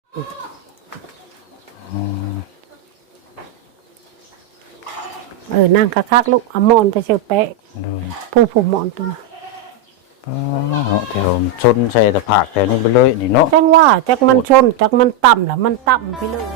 นั่งคักๆลูกเอาหมอนไปเชือแปะผู้หมอนตัวน่ะแถวชนใส่ตะผากแถวนี้ไปเลยนี่เนาะจังว่าจักมันชนจักมันต่ำล่ะมันต่ำไปเลย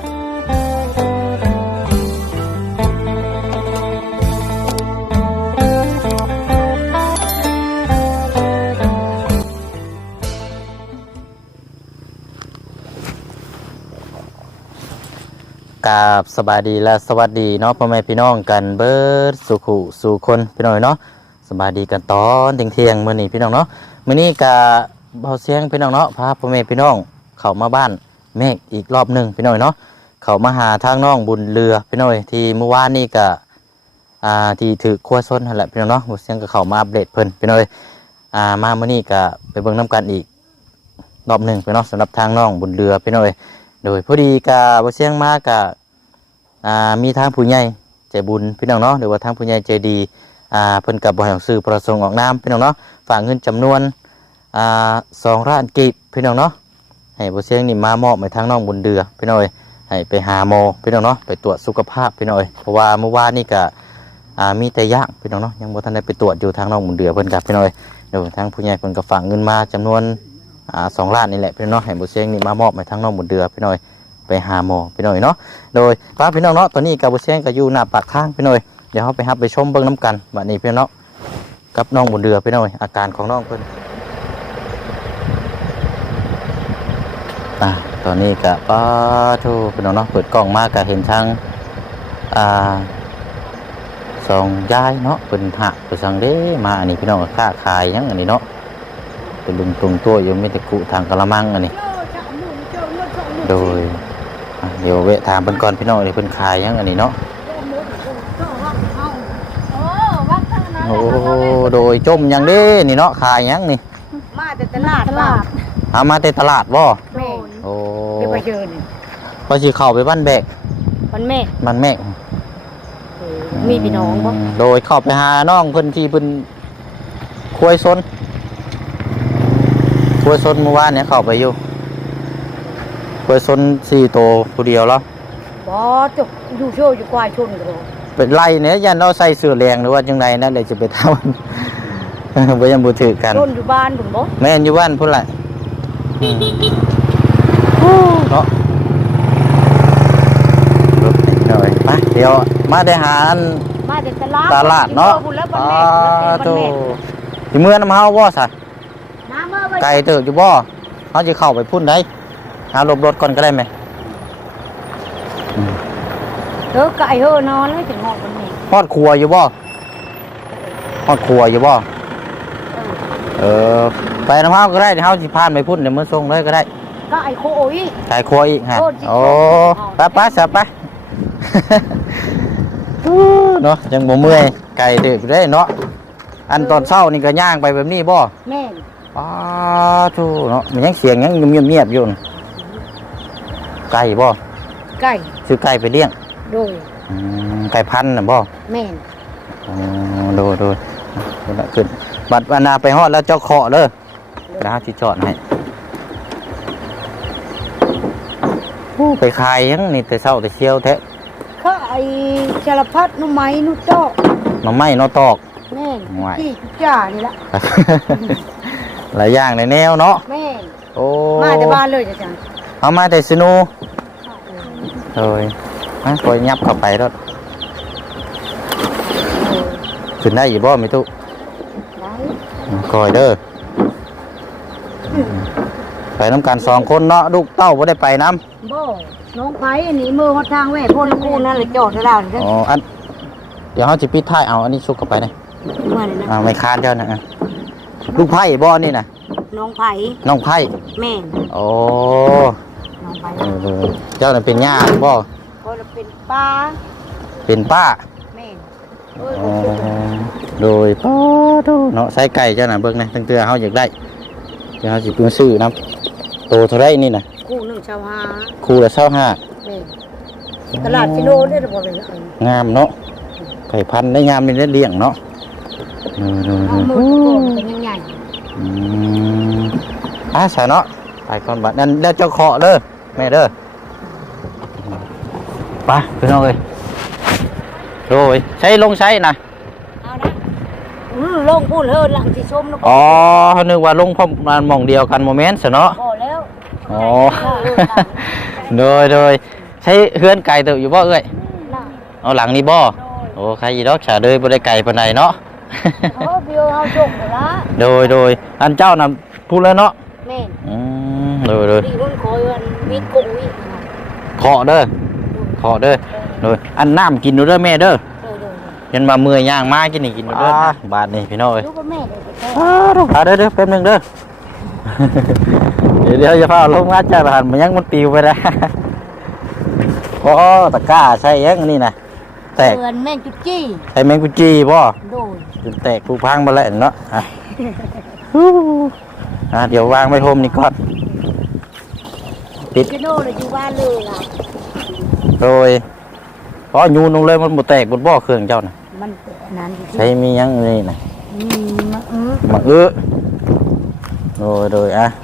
กราบสบายดีและสวัสดีเนาะพ่อแม่พี่น้องกันเบิดสุขุสู่คนพี่น้องเนาะสบายดีกันตอนเที่ยงมื้อนี้พี่น้องเนาะมื้อนี้กะเบาเสียงพี่น้องเนาะพาพ่อแม่พี่น้องเข้ามาบ้านเมฆอีกรอบนึงพี่น้องเนาะเข้ามาหาทางน้องบุญเรือพี่น้องที่เมื่อวานนี้กะที่ถือขั้วซ้นนั่นแหละพี่น้องเนาะเบาเสียงก็เข้ามาอัปเดตเพิ่นพี่น้องมามื้อนี้กะไปเบิ่งนํกันอีกรอบนึงพี่น้องสำหรับทางน้องบุญเรือพี่น้องโดยพอดีกะบ่เสียงมากะมีทางผู้ใหญ่ใจบุญพี่น้องเนาะหรือว่าทางผู้ใหญ่ใจดีเพิ่นกับบ่ให้ซื้อประสงค์ออกนามพี่น้องเนาะฝากเงินจำนวน2 ล้านกีบพี่น้องเนาะให้บ่เสียงนี่มามอบให้ทางน้องบุญเดือพี่น้องให้ไปหาหมอพี่น้องเนาะไปตรวจสุขภาพพี่น้องเพราะว่าเมื่อวานนี่ก็มีแต่ย่างพี่น้องเนาะยังบ่ทันได้ไปตรวจอยู่ทางน้องบุญเดือเพิ่นกับพี่น้องเดี๋ยวทางผู้ใหญ่เพิ่นก็ฝากเงินมาจำนวน2 ล้านนี่แหละพี่น้องให้บ่เสียงนี่มามอบให้ทางน้องบุญเดือพี่น้องไปหาหมอพี่น้องเนาะโดยป้าพี่น้องเนาะตอนนี้กับบ่เสียงก็อยู่หน้าปากทางพี่น้องเดี๋ยวเราไปรับไปชมเบิ่งน้ำกันบัดนี้พี่น้องกับน้องบุญเดือพี่น้องอาการของน้องเพิ่นตอนนี้ก็ป้าทูพี่น้องเนาะเปิดกล้องมาก็เห็นทางสองยายเนาะเพิ่นหักไปสั่งเด้มาอันนี้พี่น้องก็ค้าขายหยังอันนี้เนาะเป็นลุงตรงตัวอยู่มีแต่กุทางกะละมังอันนี้โดยเดี๋ยวเวะถามเพิ่นก่อนพี่น้องเพิ่นขายหยังอันนี้เนาะโอ้โดยจมยังเด้นี่เนาะขายยังนี่มาแต่ตลาดมาแต่ตลาดบ่แม่โอ้เดี๋ยวไปเจอนี่พอสิเข้าไปบ้านแบกมันแม่มีพี่น้องบ่โดยเข้าไปหาน้องเพิ่นที่เพิ่นคุยซนเมื่อวานเนี่ยเข้าไปอยู่คุยซน4 ตัวผู้เดียวแล้วบ่จกอยู่โชอยู่กวายชนกันเป็นไรเนี่ยยันเราใส่เสื้อแดงหรือว่าจังไดนั่นเลยจะไปทำบ่ยังบ่ถือกันชนอยู่บ้านพุ่นบ่แม่นอยู่บ้านพุ่นแหละเนาะไปเดี๋ยวมาได้หามาแต่ตลาดเนาะสิเมื่อน้ำเฮาบ่ซะไกลเติบอยู่บ่เฮาสิเข้าไปพุ่นได้หาหลบรถก่อนก็ได้ไหมไก่นอนแล้วถึงหอดวันนี้ฮอดครัวอยู่บ่ไปน้ำเฮาก็ได้เฮาสิพานไปพุ่นเดี๋ยวมื้อส่งเลยก็ได้ไก่โคอีกไก่ครัวอีกฮะโอ้ไปซะไปเนาะยังบ่เมื่อยไก่เด็กได้เนาะอันตอนเช้านี่ก็ย่างไปแบบนี้บ่แม่ทูเนาะมันยังเสียงยังเงียบๆอยู่ไก่บ่ไก่ซื้อไก่ไปเลี้ยงโดยไก่พันธุ์น่ะบ่แม่โดยขึ้นบัดวานาไปฮอดแล้วเจ้าเคาะเด้อนะที่จอดให้ไปขายยังนี่แต่เช้าแต่เชียวแท้ขายสารพัดหน่อไม้นุ่ตอกหน่อไม้นอตอกแม่ที่จ่านี่ละหลายอย่างในแนวเนาะแม่โอ้มาแต่บ้านเลยจ้ะเอามาแต่สนูเลยคอยยับเข้าไปรถขึ้นได้อยู่บ่ไม่ตู้คอยเด้อไปน้ำกัน2 คนเนาะลูกเต้าบ่ได้ไปน้ำบ่น้องไผ่อันนี้มือฮอดทางแม่พ่นกูนั่นเลยจอดแล้วนี่อ๋ออันเดี๋ยวเขาจะปิดท้ายเอาอันนี้ชุกเข้าไปเลยไม่คาดเจ้านะลูกไผ่บ่นี่นะน้องไผ่แม่โอ้น้องไผ่เจ้าน่ะเป็นย่าบ่ก็เป็นป้าแม่โดยป้าเนาะใส่ไก่เจ้าน่ะเบิ่งนะตั้งแต่เฮาอยากได้เดี๋ยวเฮาสิเพิ่งซื้อน้ำโตเท่าไรนี่น่ะคู่1.25 คู่ละ25 แม่ตลาดกิโลได้บ่เป็นงามเนาะไก่พันธุ์ได้งามนี่ได้เลี้ยงเนาะเป็นยังไงใส่เนาะไปก่อนบัดนั้นแล้วเจ้าเคาะเลยแม่เด้อไปพี่น้องเอ้ยโดยใช้ลงใช้นะเอานะลงพูดเฮินหลังที่ชมนะอ๋อนึกว่าลงพร้อมมาหม่องเดียวกันโมเมนต์ซะเนาะพอแล้วอ๋อ โดยใช้เฮือนไก่เติบอยู่บ่เอ้ยเอาหลังนี้บ่โอ้ใครอีดอกฉาเดยบ่ได้ไก่ปานใดเนาะเบียวเอาจงเถอะละโดยอันเจ้าน่ะพูดแล้วเนาะแม่นโดยดีรุ่นคอยวันวิทย์กุ้งวิทย์เคาะเด้อโดยอันน้ำกินดูเด้อแม่เด้อเห็นมาเมื่อยย่างมากินนี่กินดูเด้อบาดนี่พี่น้องเอ้ยลูกกับแม่เลยเด้อแป๊บนึงเด้อ เดี๋ยวจะพาลงมาจ้าหันมันยังมันปิวไปแล้วโอ้ตะกร้าใช่ยังนี่นะแตกเตือนแม่จุดจี้ใช่แมงกุจีบ่โดยจนแตกผูพังมาแล้วเนาะเดี๋ยววางไปโฮมนี่ก่อนปิดกระโดดเลยอยู่บ้านเลยล่ะโดยเพราะยูนลงเลยมันบ่แตกบนบ่อเครื่องเจ้าน่ะมันนั้นใช้มียังนี่น่ะมะมักโดยอ่ะ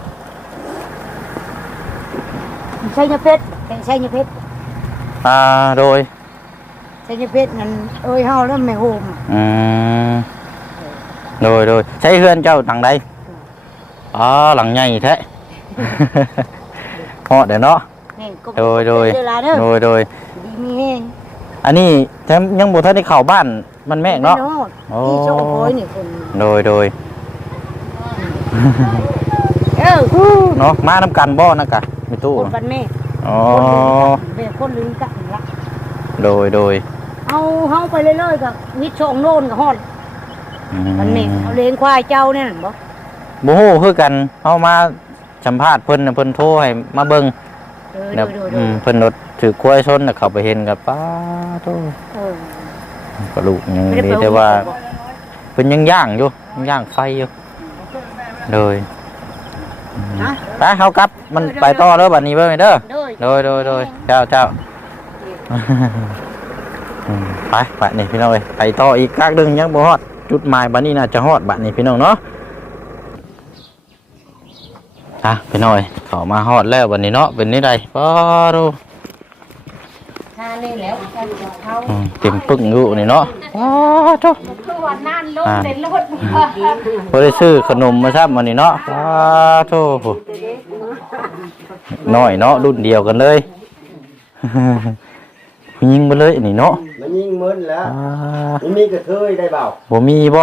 ใช่ยาเพชรใช่ยาเพชรโดยใช่ยาเพชรนั่นเอ้ยเฮาแล้วไม่โฮมโดยใช้เฮือนเจ้าหลังใดหลังใหญ่แท้ เหาะเดี๋ยวเนาะโดยดีมีแห้ง อันนี้ยังบ่ทันได้เข้าบ้านมันแม่เนาะนี่โชคโอยนี่คนโดยเนาะมาน้ำกันบ่นะกะมีตู้คนกันแม่อ๋อคนลืมกันละโดยเอาเฮาไปเรื่อยๆกับวิทย์โชงโน่นกับฮอดมันแม่เอาเลี้ยงควายเจ้าเนี่ยบ่บ่ฮู้คือกันเฮามาสัมภาษณ์เพิ่นน่ะเพิ่นโทรให้มาเบิ่งแล้วเพิ่นรถถือควายชนน่ะเข้าไปเห็นกับป้าโตกระลูกยังดีแต่ว่าเพิ่นยังย่างอยู่ยังย่างไฟอยู่เลยไปเฮากลับมันไปต่อเด้อบัดนี้เบิ่งเด้อโดยเจ้าไปนี่พี่น้องเอ้ยไปต่ออีกกักนึงยังบ่ฮอดจุดหมายบัดนี้น่าจะฮอดบัดนี้พี่น้องเนาะพี่น้อยเข้ามาฮอดแล้วบัดนี้เนาะเป็นนี่ใดป้าดูเต็มปึ้งอยู่นี่เนาะโธ่พอได้ซื้อขนมมาซับมันนี่เนาะโธ่น้อยเนาะรุ่นเดียวกันเลยยิงมาเลยนี่เนาะมันยิงมึนแล้วมีกระเทยได้เปล่าบ่มีบ่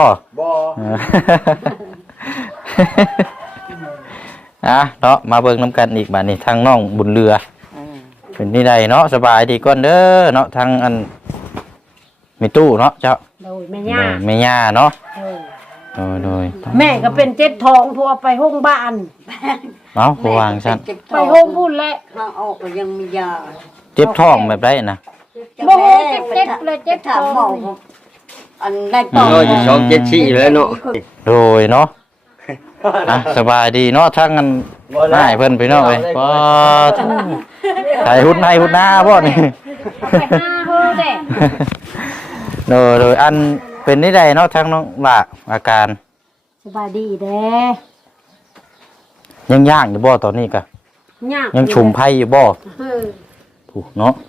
เนาะมาเบิ่งน้ำกันอีกบัดนี้ทางน้องบุญเรือเป็นนี่ใดเนาะสบายดีก่อนเด้อเนาะทางอันมีตู้เนาะเจ้าโดยแม่ย่าเนาะโดยแม่ก็เป็นเจ็ดทองทั่วไปห้องบ้านผู้วางซั่นไปห้องพูดแหละทางออกก็ยังมียาเจ็บท้องแบบไรนะบ่เจ็บเลยเจ็บท้องอันได้ต่อ274แล้วเนาะโดยเนาะสบายดีเนาะทั้งกันง่ายเพิ่นไปเนาะเว้ยป้าใส่หุ่นให้หุ่นหน้าบ่นี่โดยอันเป็นนี่ใดเนาะทั้งน้องหลากอาการสบายดีเด้ยังย่างอยู่บ่ตอนนี้กะยังชุมไผ่อยู่บ่ถูกเนาะ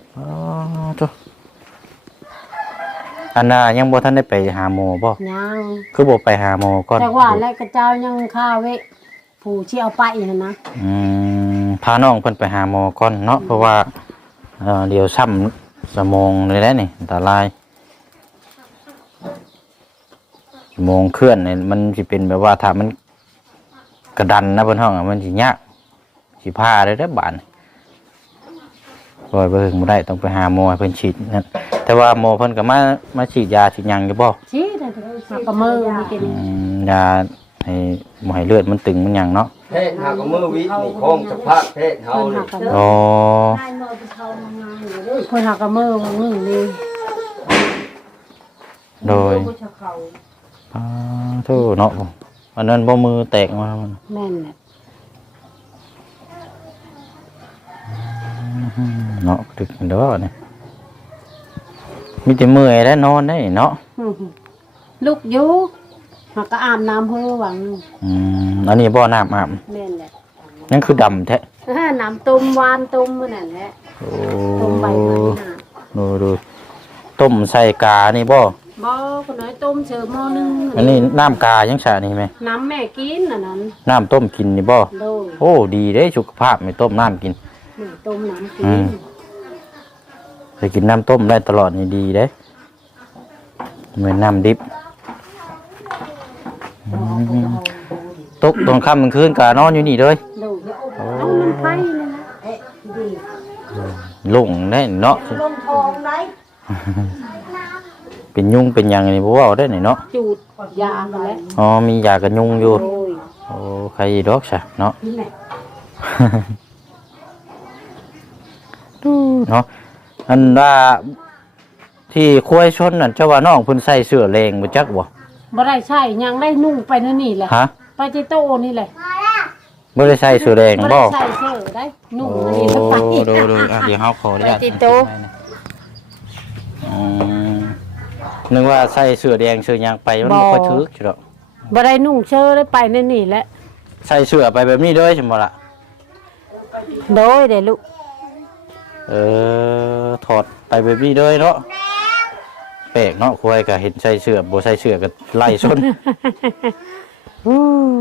อันน่ะยังบ่ทันได้ไปหาหมอบ่ยังคือบ่ไปหาหมอก่อนแต่ว่าแล้วกระเจ้ายังข้าวเวผู้ที่เอาไปนั่นนะพาน้องเพิ่นไปหาหมอก่อนเนาะเพราะว่าเดี๋ยวช้ำสมองเลยแหละนี่อันตรายสมองเคลื่อนนี่มันสิเป็นแบบว่าถ้ามันกระดันนะเพิ่นห้องมันสิยากสิพาได้เด้อบาดบ่เบิ่งบ่ได้ต้องไปหาหมอให้เพิ่นฉีดนั่นแต่ว่าหมอเพิ่นก็มาฉีดยาฉีดหยังอยู่บ่ฉีดแต่ก็มือมีกินยาให้หมอให้เลือดมันตึงมันหยังเนาะเทศหาก็มือวินี่คงสภาพเทศเฮานี่คนหาก็มือนี่โดยโธ่เนาะอันนั้นบ่มือแตกมาแม่นแหละเนาะดึกเด้อนี่มีแต่เมื่อยแล้วนอนได้เนาะลูกอยู่หากก็อาบน้ำเพื่อหวังอันนี้บ่อน้ำอาบแม่นแหละนั่นคือดำแท้น้ำต้มหวานต้มมื้อนั่นแหละโอ้ต้มใบมันน่ะดูต้มใส่กานี่บ่บ่คนน้อยต้มเชิญหม้อนึงอันนี้น้ำกายังฉะนี่ไหมน้ำแม่กินอันนั้นน้ำต้มกินนี่บ่โดยโอ้ดีเด้สุขภาพไม่ต้มน้ำกินแม่ต้มน้ำกิอืนม เคยกินน้ำต้มได้ตลอดนี่ดีเด้เหมือนน้ำดิบตกตอนค่ำกลางคืนกะนอนอยู่นี่เลยโดยเอามันไฟเลยนะดีหลงได้เนาะลงทองได้เป็นยุงเป็นหยังนี่บ่เว้าได้นี่เนาะจูดยามาแล้วอ๋อมียากันยุงอยู่โดยโอ้ใครดอกซะเนาะนี่แหละเนาะอันว่าที่คุ้ยชนนั่นเจ้าว่าน้องเพิ่นใส่เสื้อแรงบ่จักบ่บ่ได้ใช่ยังได้นุ่งไปนั่นนี่แหละฮะไปเจโตนี่แหละบ่ได้ใส่เสื้อแดงบ่บ่ได้ใส่เสื้อได้นุ่งโอ้อันนี้แล้วไปดูอ่ะเดี๋ยวเฮาขออนุญาตไปติดโต๊ะอืมนึกว่าใส่เสื้อแดงเสื้อหยังไปมันบ่ค่อยถึกจุดอกบ่ได้นุ่งเสื้อได้ไปนั่นนี่แหละใส่เสื้อไปแบบนี้เด้อใช่บ่ล่ะโดยเด้ลูกถอดไปแบบนี้เด้อเนาะแปลกเนาะคุยก็เห็นใส่เสื้อบ่ใส่เสื้อก็ไล่ชนอืม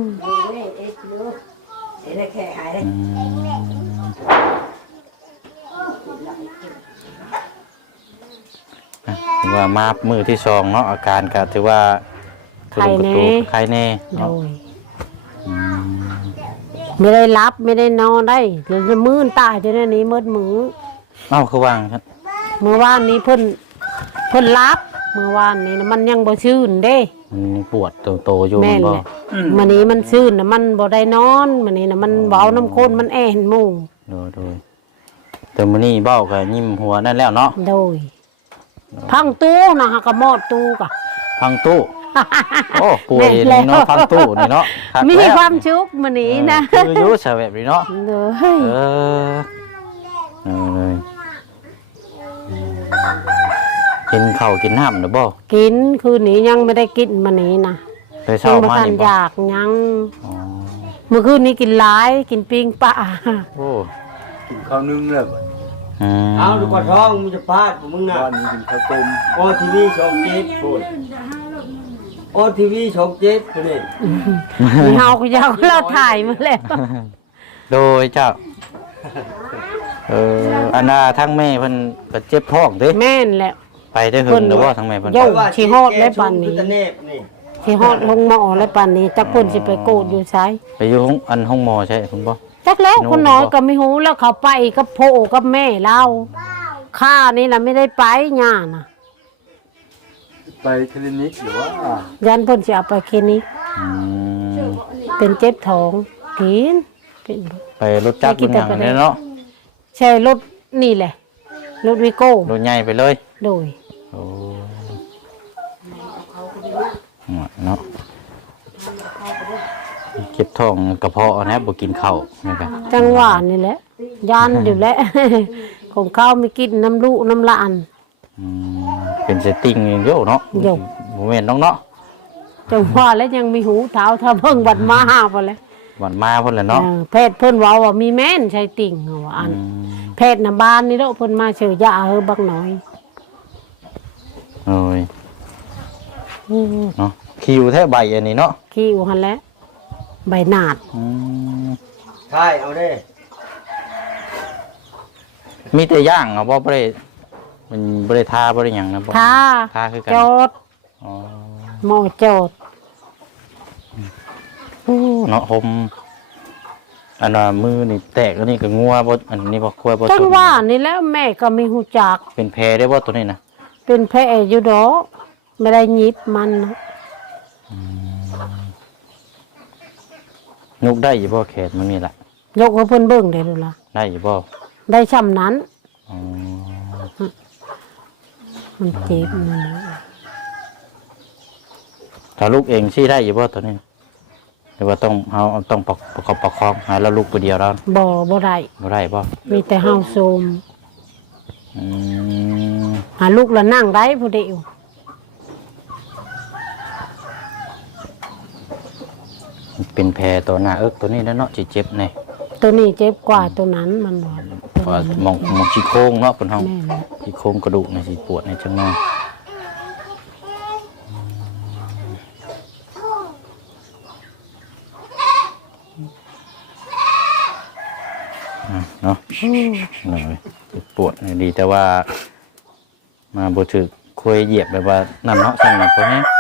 ว่ามามือที่สองเนาะอาการก็ถือว่าทุรนทุรายไข้แน่โดเนาะยไม่ได้รับไม่ได้นอนได้เดี๋ยวจะมื้นตายจนอันนี้มืดมือเอ้าคือวางครับเมื่อวานนี้เพิ่นรับเมื่อวานนี้นะมันยังบ่ชื่นเด้มันปวดโตๆอยู่แม่มันนบ่แหละมื้อนี้มันชื่นน่ะมันบ่ได้นอนมื้อนี้น่ะมันเบาน้ำข้นมันแอ่นหมู่โดยแต่มื้อนี้เบ้าก็ยิ้มหัวนั่นแล้วเนาะโดยพังตู้นะฮะก็มอดตู้กะพังตู้ โอ้ป่วยนี่เนาะพังตู้นี่เนาะคักมีแล้วความชุกมื้อนี้นะคืออยู่ซะแบบนี้เนาะเด้อเออเลยกินข้าวกินน้ำนะบ่กินคืนนี้ยังไม่ได้กินมื้อนี้นะไปเช้ายังบ่มาทันนี่อบ่ยากยังอ๋อเมื่อคืนนี้กินหลายกินปิ้งปลาโอ้กินข้าวนึ่งเลยอืมเอาดูกว่าท้องมึงจะพลาดมึงน่ะบ้านนี้กินข้าวต้มโอทีวีช่องเจ็ดโอนโอทีวีช่องเจ็ดตัวนี้มีเฮาก็ยาวเราถ่ายมาแล้วโดยเจ้าอันน่ะทั้งแม่เพิ่นก็เจ็บท้องเด้แม่นแหละไปได้เหินหรือว่าทั้งแม่เพิ่นโย่ ชีฮอดและปานนี้ตะเนบนี่สิฮอดลงหมอแล้วปานนี้จักเพิ่นสิไปโกดอยู่ไสไปอยู่ห้องหมอใช่คุณบ่จักแล้วโน่คนน้อยก็ไม่ฮู้แล้วเขาไปกับพ่อกับแม่เราข้านี่ล่ะไม่ได้ไปย่าน่ะไปคลินิกหรือว่ายันเพิ่นสิเอาไปคลินิกอืมเป็นเจ็บท้องกินเป็นไปรถจักรรถหยังเนี่ยเนาะใช่รถนี่แหละรถวิโก้รถใหญ่ไปเลยโดยโอ้เนาะเก็บท้องกระเพาะนะบ่กินข้าวนะครับจังหวะนี่แหละยานอยู่แล้ว ของเขาไม่กินน้ำลูกน้ำหลานอืมเป็นเซตติ้งเยอะเนาะเยอะบ่แม่นน้องเนาะจังหวะแล้วยังมีหูเท้าถ้าเพิ่งบัดมาหาไปเลยหวานมาพุ่นแหละเนาะแพทย์เพิ่นเว้าว่ามีแม่นใช่ติ่งว่าอันอืมแพทย์น่ะบ้านนี่เด้อเพิ่นมาเชื่อยาเฮอบักหน่อยโอ้ยเนาะคิวแท้ใบอันนี้เนาะคิวหั่นแหละใบหนาดอืมใช่เอาได้มีแต่ย่างอ่ะบ่ได้มันบ่ได้ทาบ่ได้หยังนะบ่ทาทาคือกันจอดอ๋อหมอจอดเนาะผมอันน่ะมือนี่แตกแล้วนี่ก็งัวบ่อันนี้บ่ควายบ่จังสุดว่านี่แล้วแม่ก็ไม่ฮู้จักเป็นแผลได้บ่ตัวนี้นะเป็นแผลอยู่ดอกไม่ได้หยิบมันนะยกได้อยู่บ่แขนมันนี่ล่ะยกให้เพิ่นเบิ่งได้ดูล่ะได้อยู่บ่ได้ช่ำนั้นอ๋อมันเจ็บนั่นนะถ้าลูกเองสิได้อยู่บ่ตัวนี้หรือว่าต้องต้องประคองหาแล้วลูกผู้เดียวแล้วบ่ได้บ่ได้บ่มีแต่เฮาโซมอืมหาลูกละนั่งได้ผู้เดียวเป็นแผลตัวหน้าเอิกตัวนี้แล้วเนาะสิเจ็บแน่ตัวนี้เจ็บกว่าตัวนั้นมันบอกเพราะว่ามองซี่โครงเนาะเพิ่นเฮาแม่นแหละซี่โครงกระดูกนี่สิปวดในจังน้อยเนาะหน่อยปวดนี่ดีแต่ว่ามาบ่ถึกคุยเหยียบแบบว่านั่นเนาะสั่นน่ะพวกนี้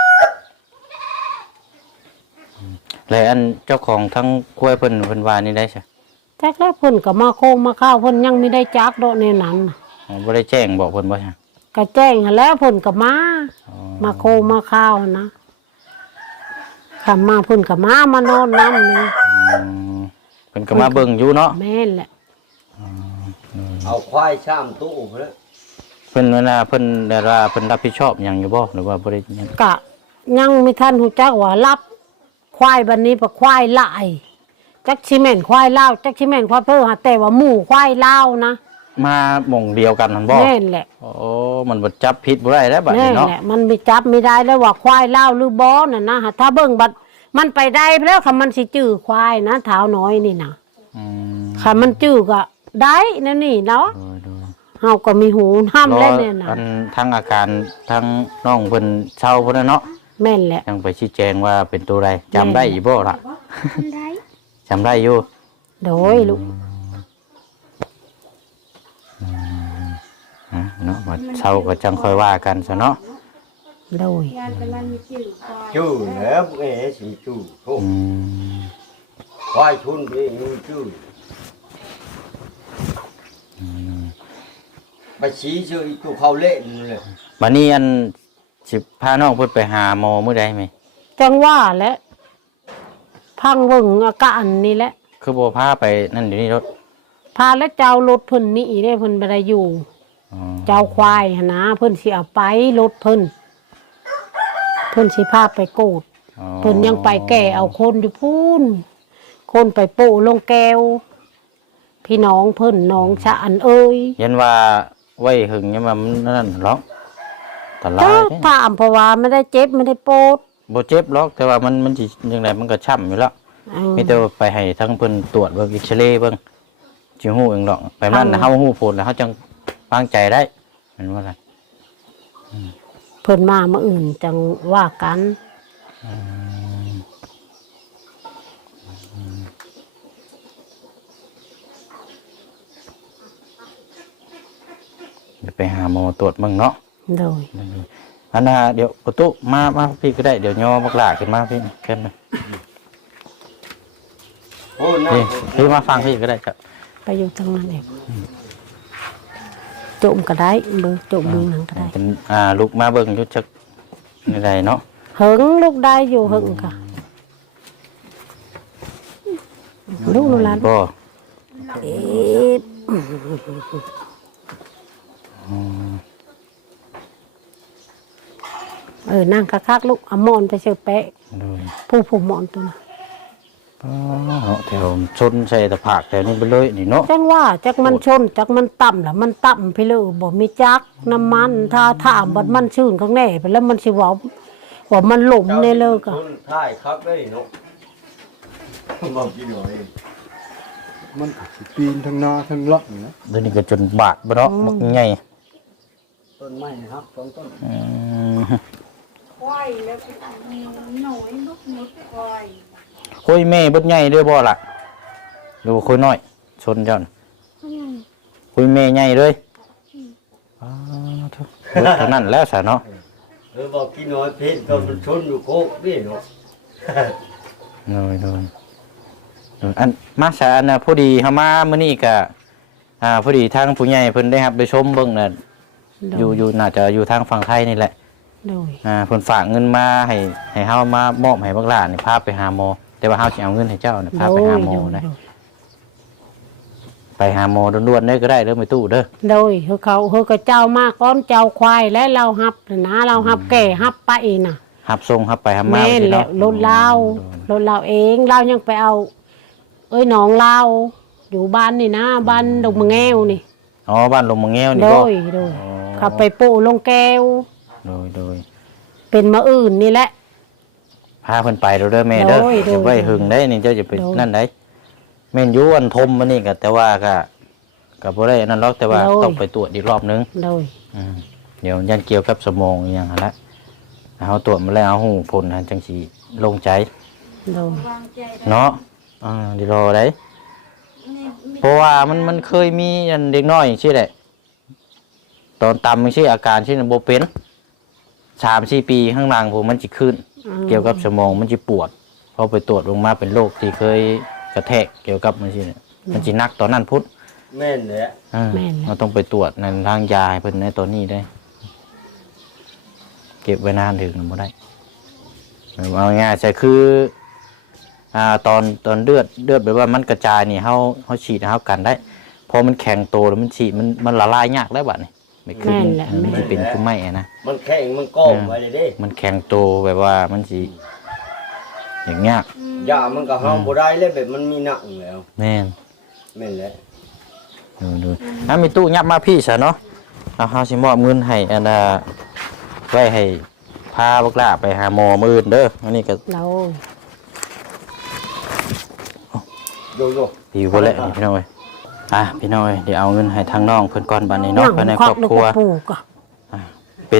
แล้วอันเจ้าของทั้งคุยเพิ่นว่านี่ได้ใช่จักแล้วเพิ่นก็มาโคงมาข้าวเพิ่นยังไม่ได้จักโดะในนั้นน่ะอ๋อบ่ได้แจ้งบอกเพิ่นบ่ใช่ก็แจ้งหั้นแล้วเพิ่นก็มามาโคงมาข้าวนะคำมาเพิ่นก็มามานอนน้ำนี่เพิ่นก็มาเบิ่งอยู่เนาะแม่นแหละเอาควายชามตู้เพิ่นเพิ่นเวลาเพิ่นได้ว่าเพิ่นรับผิดชอบหยังอยู่บ่หรือว่าบ่ได้หยังกะยังไม่ทันหูจักว่ารับควายบันนี้ปะควายลายจักชิแม่นควายลาวจักชิแม่นควายเพิ่นหาแต่ว่าหมู่ควายลาวนะมาหม่องเดียวกันนั่นบ่แม่นแหละโอ้มันบ่จับผิดบ่ได้แล้วบัดแม่นี้นเนาะแหละมันไม่จับไม่ได้แล้วว่าควายลาวหรือบ่น่ะนะถ้าเบิ่งบัดมันไปได้แล้วค่ะมันสิจื้อควายนะเท้าน้อยนี่นะอืมค่ะมันจื้อก็ได้นั่นนี่เนาะโดยเฮาก็มีหูห้ำแล้วเนี่ยนะอันทั้งอาการทั้งน้องเพิ่นเช่าพุ่นน่ะเนาะแม่นแหละยังไปชี้แจงว่าเป็นตัวใดจำได้อีบ่ล่ะจำได้อยู่โดยลูกเนาะว่าเช่าก็จังค่อยว่ากันซะเนาะโดยชื่อแล้วเอ๋สิชื่อโอ้อืมควายชุนไปชื่อไปชี้ชื่อตู้เขาเล่นเลยบัดนี้อันสิพาน้องเพิ่นไปหาหมอมื้อใดไหมจังว่าแหละพังเบิ่งอาการนี่แหละคือบ่พาไปนั่นอยู่นี่รถพาแล้วเจ้ารถเพิ่นนี่ได้เพิ่นบ่ได้อยู่อ๋อเจ้าควายหั่นนะเพิ่นสิเอาไปรถเพิ่นสิพาไปโกดอ๋อเพิ่นยังไปแก่เอาคนอยู่พูนคนไปโปะลงแก้ว พี่น้องเพิ่นน้องชะอันเอ้ยเห็นว่าไว้หึงยังว่ามันนั่นหรอกตลาก็ยเด้ถามเพราะว่าไม่ได้เจ็บไม่ได้โปดบ่เจ็บหรอกแต่ว่ามันสิจังไดมันก็ช้ำอยู่แล้ว มีแต่ว่าไปให้ทั้งเพิ่นตรวจเบิ่งเอ็กซเรย์เบิ่งสิฮู้เองดอกไปมันน่ะเฮาฮู้ผลแล้วเฮาจังวางใจได้แม่นบ่ล่ะเพิ่นมาเมื่ออื่นจังว่ากันเดี๋ยวไปหาหมอตรวจเบิ่งเนาะโดยอันน่ะเดี๋ยวประตูมาพี่ก็ได้เดี๋ยวย่อบักหลาขึ้นมาพี่ขึ้นมาโอ้นั่นพี่มาฟังพี่ก็ได้ครับไปอยู่ทางนั้นเองจมก็ได้เบอร์จมเมืองนั้นก็ได้เป็นลูกมาเบิ่งอยู่จักนี่ได้เนาะหึงลูกได้อยู่หึงค่ะลูกหลานบ่เอ๊ะนั่งคักๆลูกเอาหมอนไปเชือแปะโดยผู้หมอนตัวน่ะอ๋อเนาะแถวชนใส่ตะผากแถวนี้ไปเลยนี่เนาะจังว่าจักมันชนจักมันต่ำล่ะมันต่ำไปเลยบ่มีจักน้ำมันถ้าถามบัดมันชื่นข้างแน่ไปแล้วมันสิเว่ามันหลมในเลิกอ่ะคนท้ายครับได้เนาะบอกกินหน่อยมันก็สิปีนทั้งหน้าทั้งหลังนะเดี๋ยวนี้ก็จนบาดบ่เนาะบักใหญ่ต้นไม้ครับสองต้นอืมควายแล้วหน่อยลูกนุดควายคุยแม่เบิดใหญ่เด้อบ่ล่ะหรือว่าคุยน้อยชนเจ้าน่ะคุยแม่ใหญ่เลยอ๋อเท่านั้นแล้วซะเนาะบอกกินหน่อยเพชรก็มันชนอยู่โคกนี่เนาะโดยอันมาซะอันน่ะพอดีเฮามามื้อนี้ก็พอดีทางผู้ใหญ่เพิ่นได้รับไปชมเบิ่งน่ะอยู่น่าจะอยู่ทางฝั่งไทยนี่แหละโดยเพิ่นฝากเงินมาให้เฮามามอบให้บักหลานนี่พาไปหาหมอแต่ว่าเฮาสิเอาเงินให้เจ้านี่พาไปหาหมอนะไปหาหมอด่วนๆเด้อก็ได้เด้อไม่ตู้เด้อโดยเขาก็เจ้ามาก้อนเจ้าควายและเราหับนะเราหับแก่หับไปน่ะหับส่งหับไปหับมาแม่นแหละรถเราเองเรายังไปเอา น้องเราอยู่บ้านนี่นะบ้านดงมะแง้วนี่อ๋อบ้านลงมะแง้วนี่โดบ่ยขับไปโปะลงแก้วโดยเป็นมาอื่นนี่แหละพาเพิ่นไปเด้อแม่เด้อโดยอย่าไปหึงได้นี่เจ้าจะไปโดยนั่นได้แม่นอยู่อันทมมันนี่ก็แต่ว่าก็บ่ได้อันนั้นหรอกแต่ว่าต้องไปตรวจอีกรอบนึงโดยเดี๋ยวยันเกี่ยวกับสมองอหย่างนั้นละเอาตรวจมาแล้วเอาหูผลจังสีลงใจโดยเนาะดีรอได้เพราะว่ามันเคยมีอันเด็กน้อยอย่างเช่นแหละตอนต่ำไม่ใช่อาการเช่นโบเป็น3-4 ปีข้างหลังผมมันจะขึ้น เกี่ยวกับสมองมันจะปวดพอไปตรวจลงมาเป็นโรคที่เคยกระแทกเกี่ยวกับมันสิมันจะนักตอนนั้นพุทธแม่นเลยอะเราต้องไปตรวจในทางยาให้เพิ่นในตัวนี้ได้ เก็บไว้นานถึงบ่ได้เอาง่ายๆใช่คือตอนเลือดแบบว่ามันกระจายนี่เฮาฉีดเฮากันได้พอมันแข็งโตแล้วมันฉีดมันละลายยากแล้วบัดนี้ไม่คือมันสิเป็นคือไม่นะมันแข็งมันก้มไว้เลยเด้มันแข็งโตแบบว่ามันสิอย่างเงี้ยยามันก็ห้ามบ่ได้เลยแบบมันมีหนักแล้วแม่นแม่นแหละดูมีตู้ยับมาพี่ซะเนาะเอาเฮาสิมอบเงินให้อันไว้ให้พาลูกหลานไปหาหมอมื้ออื่นเด้ออันนี้ก็เราโยโย่ดีบ่แหละพี่น้องเอ้ยพี่น้องเอ้ยเดี๋ยวเอาเงินให้ทางน้องเพิ่นก่อนบัดนี้เนาะภายในครอบครัวปลูกก็เป็น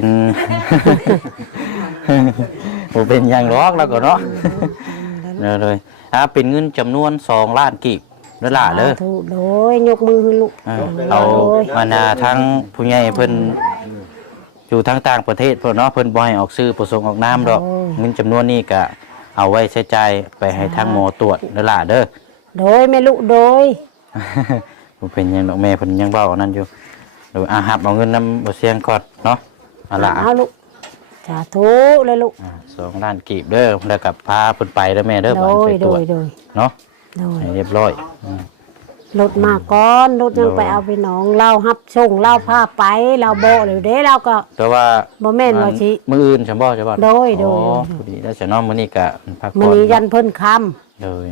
บ่เป็นหยังหรอกแล้วก็เนาะเลยเป็นเงินจำนวน2 ล้านกีบเด้อล่ะเด้อถูกโดยยกมือให้ลูกเอามานาทั้งผู้ใหญ่เพิ่นอยู่ทางต่างประเทศเพิ่นเนาะเพิ่นบ่ให้ออกซื้อประสงค์ออกนามดอกเงินจำนวนนี้ก็เอาไว้ใช้จ่ายไปให้ทางหมอตรวจเด้อล่ะเด้อโดยแม่ลูกโดยบ่เป็นหยังดอกแม่เพิ่นยังเว้าอันนั้นอยู่เดี๋ยวหับเอาเงินนำบ่เสียงก่อนเนาะเอาล่ะเอาลูกสาธุเลยลูก 2 ล้านกีบเด้อแล้วก็พาเพิ่นไปเด้อแม่เด้อโดบัดยไปโดตรวจยโดยเนาะโดยให้เรียบร้อยรถมาก่อนรถยังไปเอาไปหนองเล่าฮับส่งเล่าพาไปเราโบเลยเด้เราก็แต่ว่าบ่แม่นว่าสิมื้ออื่นใช่บ่ใช่บ่โดยอ๋อพอดีแล้วจะเนาะมื้อนี้ก็พักผ่มื้ออน นี้ยันเพิ่นคโดย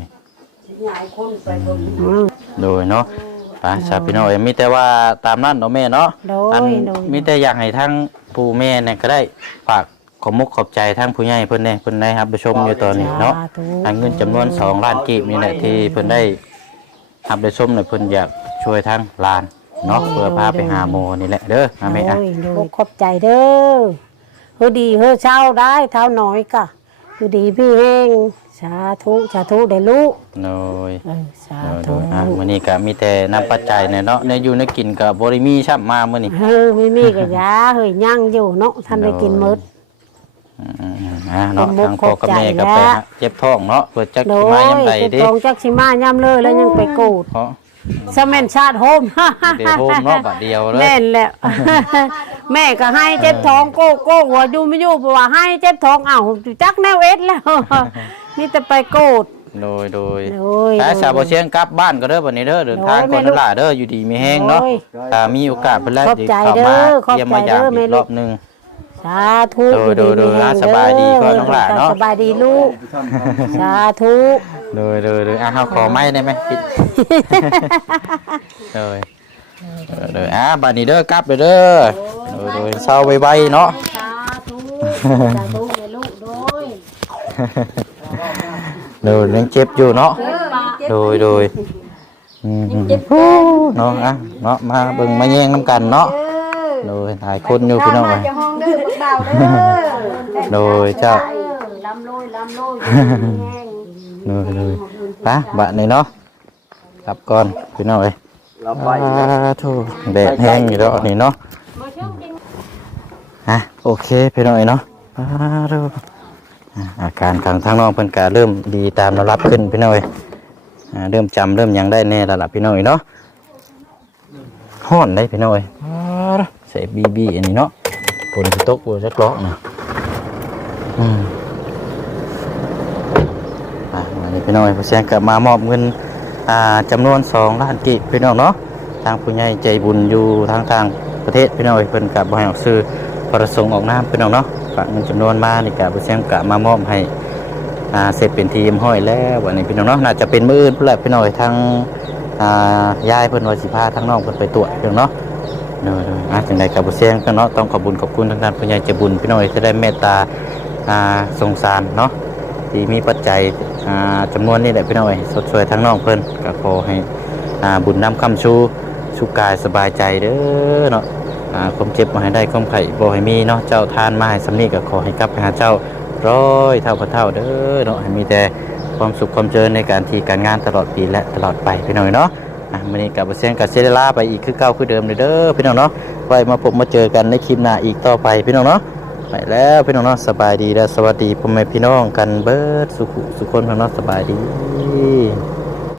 ำอืมโดยเนาะไปชาวพี่น้องเอ้ยมีแต่ว่าตามนั้นเนาะแม่เนาะโดยอันโดยมีแต่อยากให้ทั้งผู้แม่เนี่ยก็ได้ฝากขอมุกขอบใจทั้งผู้ใหญ่เพิ่นเนี่ยเพิ่นได้รับไปชมอยู่ตอนนี้เนาะสธุทางเงินจำนวน2 ล้านกีบนี่แหละที่เพิ่นได้รับได้ชมเนี่ยเพิ่นอยากช่วยทั้งหลานเนาะเพื่อพาไปหาหมอนี่แหละเด้อนะแม่อ่ะโดยขอบใจเด้อเฮอดีเฮอเช้าได้เท่าน้อยก็คือดีพี่แห้งสาธุสาธุเด้อลูกโดยสาโดธุยมื้อนี้ก็มีแต่นำปัจจัยเนี่ยเนาะในอยู่ในกินก็บ่ได้มีช้ำมามื้อนี้เฮ้ไม่มีก็ยาเฮ้ยย่างอยู่เนาะท่านได้กินหมดเนาะขอบคุณทางพ่อกับแม่ก็ขอบใจไปแล้วเจ็บท้องเนาะเพื่อจักโดสิมาย ยามใดเจ็บเดิท้องจักสิมาย่ำเลยแล้วยังไปโกดเพราะสแมนชาติโฮมเดี๋ยวโฮมเนาะบัดเดียวเลยแม่นแหละ แม่ก็ให้เจ็บท้องโก้โก้หัวอยู่ไม่อยู่เพราะว่าให้เจ็บท้องอ้าวจักแนวเอ็ดแล้ว นี่แต่ไปโกดโดยโดยแต่สาวบ่เชียงกลับบ้านก็เด้อบัดนี้เด้อเดินทางโดยก่อนแม่ลูนั่กนล่ะเด้ออยู่ดีมีแห้งเนาะโดยถ้ามีโอกาสเพิ่นแล้วขอบสิใจเข้าเด้มาอขอบเยี่ยมใจมายามเด้อแม่อีกลูรกอบหนึงสาธุโดยมีแรงสบายดีก่อนน้องหลานเนาะสบายดีลูกสาธุโดยเฮาขอไม้ได้ไหมปิดโดยบัดนี้เด้อกลับเด้อโดยเช้าไวๆเนาะสาธุสาธุแม่ลูกโดยยังเจ็บอยู่เนาะโดยเนาะเนาะมาเบิ่งมาแย่งน้ำกันเนาะโดยหลายคนอยู่พี่น้องเอ้ยจะห้องเด้อพวกเราเด้อโดยเจ้าลำโลยลำโลยแห้งโดยไปบัดนี้เนาะกลับก่อนพี่น้องเอ้ยเราไปถูกแดดแห้งอยู่แล้วนี่เนาะโอเคพี่น้องเอ้ยเนาะอาการทางน้องเพิ่นก็เริ่มดีตามระดับขึ้นพี่น้องเอ้ยเริ่มจำเริ่มหยังได้แน่แล้วล่ะพี่น้องเอ้ยเนาะฮ้อนได้พี่น้องเอ้ยใส่บีอันนี้เนาะฝนสิตกบ่จักเลาะนะวันนี้พี่น้องเอ้ยผู้เสียงก็มามอบเงินจำนวน2 ล้านกีบพี่น้องเนาะทางผู้ใหญ่ใจบุญอยู่ทางประเทศพี่น้องเอ้ยเพิ่นก็บ่ให้ออกซื้อประสงค์ออกนามพี่น้องเนาะฝากเงินจำนวนมานี่ก็ผู้เสียงก็มามอบให้เสร็จเป็นทีมห้อยแล้ววันนี้พี่น้องเนาะน่าจะเป็นมื้ออื่นพุ่นแหละพี่น้องเอ้ยทางยายเพิ่นว่าสิพาทางน้องเพิ่นไปตรวจพี่น้องเนาะจังได๋ก็ผู้เสียงก็เนาะต้องขอบคุณทางด้านผู้ใหญ่ใจบุญพี่น้องเอ้ยที่ได้เมตตาสงสารเนาะที่มีปัจจัยจำนวนนี้แหละพี่น้องเอ้ยสดสวยทั้งน้องเพิ่นก็ขอให้บุญนำคำชูสุขกายสบายใจเด้อเนาะความเจ็บบ่ให้ได้ความไข้บ่ให้มีเนาะเจ้าทานมาให้สำนี้ก็ขอให้กลับไปหาเจ้าร้อยเท่าพันเท่าเด้อเนาะให้มีแต่ความสุขความเจริญในการที่การงานตลอดปีและตลอดไปพี่น้องเนาะวันนี้กับเสียงกับเซเดล่าไปอีกคือเก่าคือเดิมเลยเด้อพี่น้องเนาะไว้มาพบมาเจอกันในคลิปหน้าอีกต่อไปพี่น้องเนาะไปแล้วพี่น้องเนาะสบายดีและสวัสดีพ่อแม่พี่น้องกันเบิดสุขสุขคนพี่น้องเนาะสบายดี